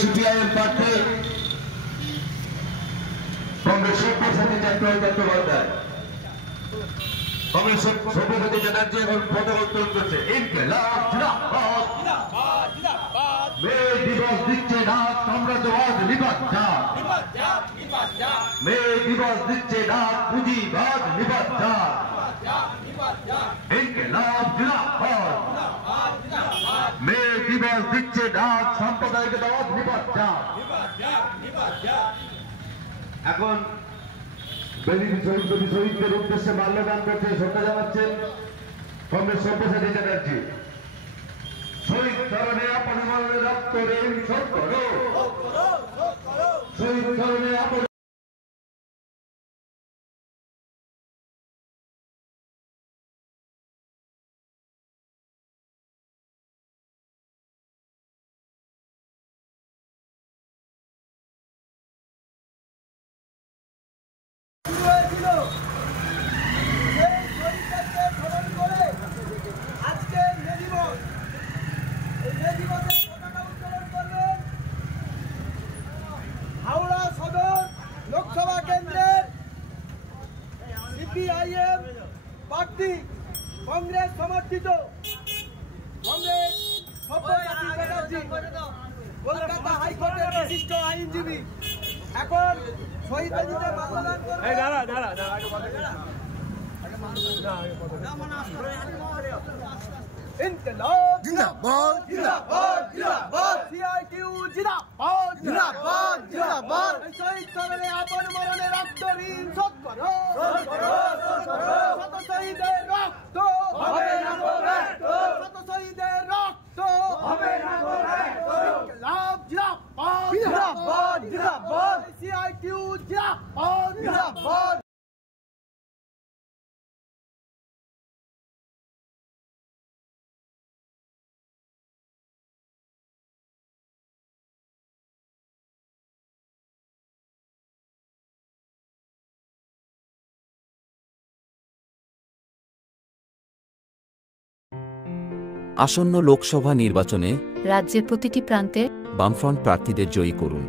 CPIM প্রার্থী কংগ্রেস সব্যসাচী চট্টোপাধ্যায়, কংগ্রেস সব্যসাচী চ্যাটার্জি এখন পতাকা উত্তোলন করছে। ইনকিলাব জিন্দাবাদ, মে দিবস দিচ্ছে ডাক, সাম্রাজ্যবাদ নিপাত যাক, মে দিবস দিচ্ছে ডাক, পুঁজিবাদ নিপাত যাক, ইনকিলাব জিন্দাবাদ, মে দিবস দিচ্ছে ডাক, সাম্প্রদায়িকতাবাদ নিপাত যাক। এখন শহীদদের উদ্দেশ্যে মাল্যদান করতে শ্রদ্ধা জানাচ্ছেন কংগ্রেস সব্যসাচী চ্যাটার্জি। শহীদ স্মরণে আপন মরণে রক্ত ঋণ শোধ করো, শহীদ স্মরণে আপন হাওড়া সদর লোকসভা কেন্দ্রের সিপিআইএম প্রার্থী কংগ্রেস সমর্থিত কংগ্রেস সব্যসাচী চ্যাটার্জি, কলকাতা হাইকোর্টের বিশিষ্ট আইনজীবী, এখন শহীদ বেদিতে মাল্যদান করবেন। ইনকিলাব জিন্দাবাদ জিন্দাবাদ জিন্দাবাদ, সিআইটিইউ জিন্দাবাদ জিন্দাবাদ জিন্দাবাদ, শহীদ স্মরণে আপন মরণে রক্ত ঋণ শোধ করো, শত শহীদের রক্ত হবে না গো ব্যর্থ, শত শহীদের রক্ত হবে না গো ব্যর্থ, ইনকিলাব জিন্দাবাদ জিন্দাবাদ জিন্দাবাদ, সিআইটিইউ জিন্দাবাদ জিন্দাবাদ। আসন্ন লোকসভা নির্বাচনে রাজ্যের প্রতিটি প্রান্তে বামফ্রন্ট প্রার্থীদের জয়ী করুন।